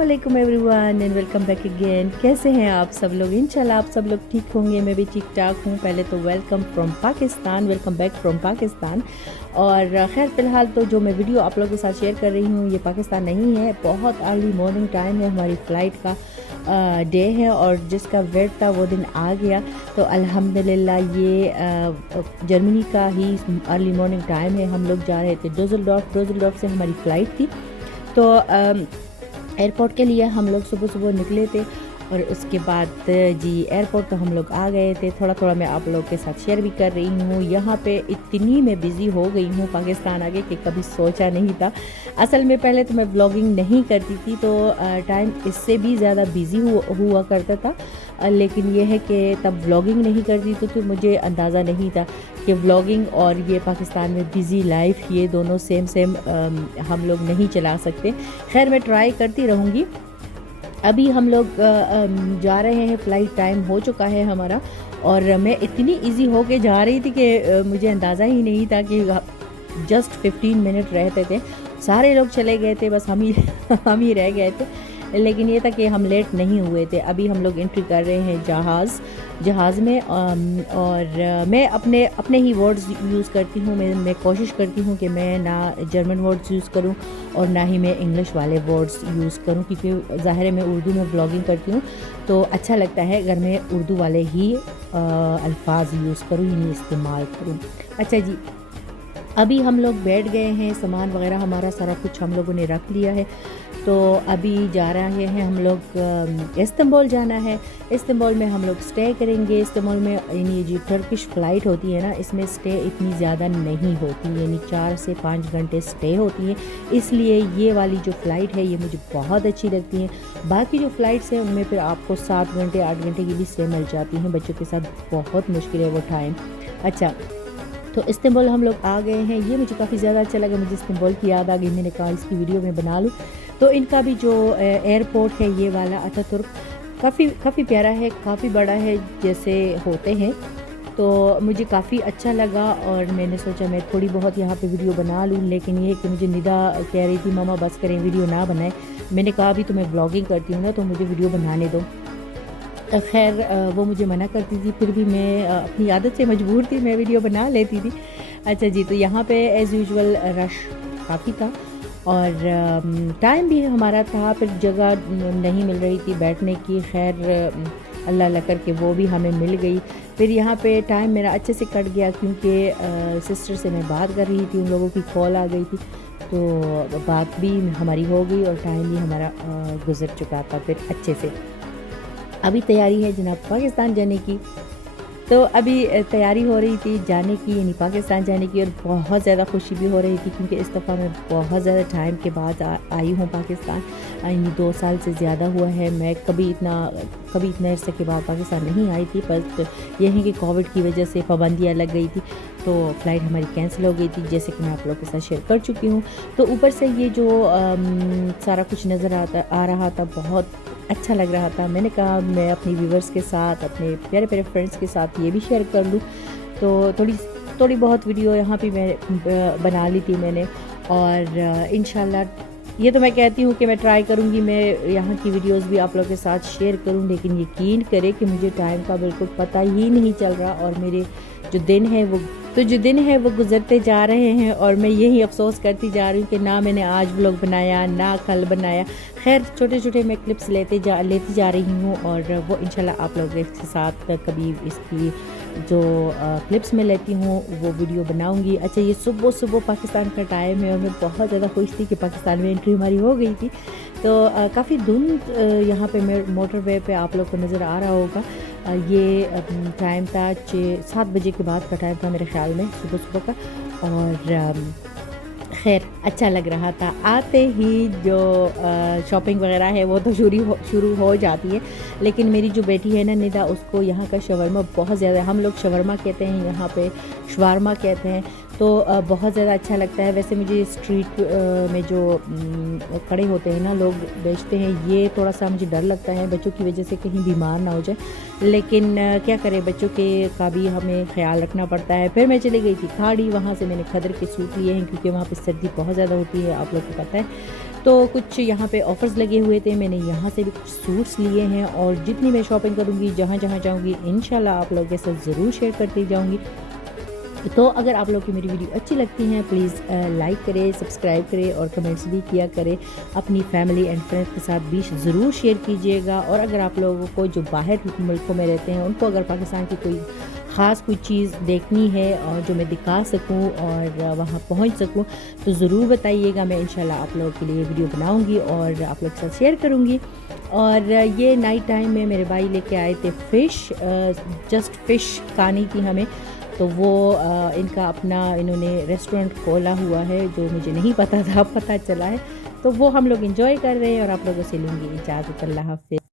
अस्सलामुअलैकुम everyone and welcome back again. कैसे हैं आप सब लोग? इंशाल्लाह आप सब लोग ठीक होंगे, मैं भी ठीक ठाक हूँ। पहले तो welcome from Pakistan, welcome back from Pakistan. और खैर फ़िलहाल तो जो मैं वीडियो आप लोगों के साथ शेयर कर रही हूँ ये पाकिस्तान नहीं है, बहुत अर्ली मॉर्निंग टाइम है, हमारी फ़्लाइट का डे है और जिसका वेट था वो दिन आ गया। तो अल्हम्दुलिल्लाह ये जर्मनी का ही अर्ली मॉर्निंग टाइम है। हम लोग जा रहे थे डुससेल्डोर्फ से हमारी फ़्लाइट थी। तो एयरपोर्ट के लिए हम लोग सुबह सुबह निकले थे और उसके बाद जी एयरपोर्ट तो हम लोग आ गए थे। थोड़ा थोड़ा मैं आप लोगों के साथ शेयर भी कर रही हूँ। यहाँ पे इतनी मैं बिज़ी हो गई हूँ पाकिस्तान आगे कि कभी सोचा नहीं था। असल में पहले तो मैं व्लॉगिंग नहीं करती थी, तो टाइम इससे भी ज़्यादा बिज़ी हुआ करता था। लेकिन ये है कि तब व्लॉगिंग नहीं करती तो मुझे अंदाज़ा नहीं था कि व्लॉगिंग और ये पाकिस्तान में बिज़ी लाइफ ये दोनों सेम हम लोग नहीं चला सकते। खैर मैं ट्राई करती रहूँगी। अभी हम लोग जा रहे हैं, फ़्लाइट टाइम हो चुका है हमारा और मैं इतनी इजी हो के जा रही थी कि मुझे अंदाज़ा ही नहीं था कि जस्ट 15 मिनट रहते थे। सारे लोग चले गए थे, बस हम ही रह गए थे। लेकिन ये था कि हम लेट नहीं हुए थे। अभी हम लोग एंट्री कर रहे हैं जहाज़ में और मैं अपने ही वर्ड्स यूज़ करती हूँ। मैं कोशिश करती हूँ कि मैं ना जर्मन वर्ड्स यूज़ करूँ और ना ही मैं इंग्लिश वाले वर्ड्स यूज़ करूँ, क्योंकि ज़ाहिर है मैं उर्दू में ब्लॉगिंग करती हूँ तो अच्छा लगता है अगर मैं उर्दू वाले ही अल्फाज यूज़ करूँ, यानी इस्तेमाल करूँ। अच्छा जी, अभी हम लोग बैठ गए हैं, सामान वगैरह हमारा सारा कुछ हम लोगों ने रख लिया है। तो अभी जा रहे हैं हम लोग इस्तांबुल जाना है। इस्तांबुल में हम लोग स्टे करेंगे। इस्तांबुल में यानी जो टर्किश फ़्लाइट होती है ना, इसमें स्टे इतनी ज़्यादा नहीं होती, यानी 4 से 5 घंटे स्टे होती है। इसलिए ये वाली जो फ़्लाइट है ये मुझे बहुत अच्छी लगती है। बाकी जो फ़्लाइट्स हैं उनमें फिर आपको 7 घंटे 8 घंटे की भी स्टे मिल जाती हैं। बच्चों के साथ बहुत मुश्किल है वो टाइम। अच्छा, तो इस्तांबुल हम लोग आ गए हैं। ये मुझे काफ़ी ज़्यादा अच्छा लगा, मुझे इस्तांबुल की याद आ गई। मैंने कहा इसकी वीडियो में बना लूँ। तो इनका भी जो एयरपोर्ट है ये वाला अतातुर्क काफ़ी प्यारा है, काफ़ी बड़ा है जैसे होते हैं। तो मुझे काफ़ी अच्छा लगा और मैंने सोचा मैं थोड़ी बहुत यहाँ पे वीडियो बना लूँ। लेकिन ये है कि मुझे निदा कह रही थी मामा बस करें, वीडियो ना बनाए। मैंने कहा अभी तो मैं ब्लॉगिंग करती हूँ ना, तो मुझे वीडियो बनाने दो। खैर वो मुझे मना करती थी, फिर भी मैं अपनी आदत से मजबूर थी, मैं वीडियो बना लेती थी। अच्छा जी, तो यहाँ पे एज़ यूजुअल रश काफ़ी था और टाइम भी हमारा था, फिर जगह नहीं मिल रही थी बैठने की। खैर अल्लाह अल्लाह करके वो भी हमें मिल गई। फिर यहाँ पे टाइम मेरा अच्छे से कट गया क्योंकि सिस्टर से मैं बात कर रही थी, उन लोगों की कॉल आ गई थी, तो बात भी हमारी हो गई और टाइम भी हमारा गुजर चुका था फिर अच्छे से। अभी तैयारी है जनाब पाकिस्तान जाने की। तो अभी तैयारी हो रही थी जाने की, यानी पाकिस्तान जाने की, और बहुत ज़्यादा खुशी भी हो रही थी क्योंकि इस दफ़ा मैं बहुत ज़्यादा टाइम के बाद आई हूँ पाकिस्तान। यानी 2 साल से ज़्यादा हुआ है। मैं कभी इतना अरसे के बाद पाकिस्तान नहीं आई थी। बस ये है कि कोविड की वजह से पाबंदियाँ लग गई थी तो फ़्लाइट हमारी कैंसिल हो गई थी, जैसे कि मैं आप लोगों के साथ शेयर कर चुकी हूँ। तो ऊपर से ये जो सारा कुछ नज़र आ रहा था, बहुत अच्छा लग रहा था। मैंने कहा मैं अपनी व्यूवर्स के साथ, अपने प्यारे प्यारे फ्रेंड्स के साथ ये भी शेयर कर लूँ। तो थोड़ी बहुत वीडियो यहाँ पे मैं बना ली थी मैंने। और इंशाल्लाह ये तो मैं कहती हूँ कि मैं ट्राई करूँगी मैं यहाँ की वीडियोस भी आप लोगों के साथ शेयर करूँ, लेकिन यकीन करें कि मुझे टाइम का बिल्कुल पता ही नहीं चल रहा और मेरे जो दिन है वो गुजरते जा रहे हैं और मैं यही अफसोस करती जा रही हूँ कि ना मैंने आज व्लॉग बनाया ना कल बनाया। खैर छोटे मैं क्लिप्स लेती जा रही हूँ और वो इंशाल्लाह आप लोगों के साथ कभी इसकी जो क्लिप्स में लेती हूँ वो वीडियो बनाऊंगी। अच्छा, ये सुबह पाकिस्तान का टाइम है और मैं बहुत ज़्यादा खुश थी कि पाकिस्तान में एंट्री हमारी हो गई थी। तो काफ़ी धुंध यहाँ पे मोटरवे पे आप लोग को नज़र आ रहा होगा। ये टाइम था 7 बजे के बाद का टाइम था मेरे ख्याल में, सुबह का। और खैर अच्छा लग रहा था। आते ही जो शॉपिंग वगैरह है वो तो शुरू हो जाती है। लेकिन मेरी जो बेटी है ना निदा, उसको यहाँ का शवरमा बहुत ज़्यादा, हम लोग शवरमा कहते हैं, यहाँ पे शवारमा कहते हैं, तो बहुत ज़्यादा अच्छा लगता है। वैसे मुझे स्ट्रीट में जो खड़े होते हैं ना लोग बेचते हैं, ये थोड़ा सा मुझे डर लगता है बच्चों की वजह से कहीं बीमार ना हो जाए। लेकिन क्या करें, बच्चों का भी हमें ख्याल रखना पड़ता है। फिर मैं चली गई थी खाड़ी, वहाँ से मैंने खदर के सूट लिए हैं क्योंकि वहाँ पे सर्दी बहुत ज़्यादा होती है, आप लोग को पता है। تو کچھ یہاں پہ آفرز لگے ہوئے تھے، میں نے یہاں سے بھی کچھ سوٹس لیے ہیں، اور جتنی میں شاپنگ کروں گی جہاں جہاں جاؤں گی انشاءاللہ آپ لوگوں کے ساتھ ضرور شیئر کرتی جاؤں گی۔ تو اگر آپ لوگ کی میری ویڈیو اچھی لگتی ہیں پلیز لائک کرے، سبسکرائب کرے اور کمنٹس بھی کیا کرے، اپنی فیملی اینڈ فرینڈس کے ساتھ بھی ضرور شیئر کیجیے گا۔ اور اگر آپ لوگوں کو جو باہر ملکوں میں رہتے ہیں ان کو اگر پاکستان کی کوئی خاص کوئی چیز دیکھنی ہے اور جو میں دکھا سکوں اور وہاں پہنچ سکوں تو ضرور بتائیے گا، میں انشاءاللہ آپ لوگوں کے لیے ویڈیو بناؤں گی اور آپ لوگ کے ساتھ شیئر کروں گی۔ اور یہ نائٹ ٹائم میں میرے بھائی لے کے آئے تھے فش، جسٹ فش کھانی تھی ہمیں، تو وہ ان کا اپنا انہوں نے ریسٹورنٹ کھولا ہوا ہے جو مجھے نہیں پتہ تھا، پتہ چلا ہے، تو وہ ہم لوگ انجوائے کر رہے ہیں اور آپ لوگوں سے لوں گی اجازت۔ اللہ حافظ۔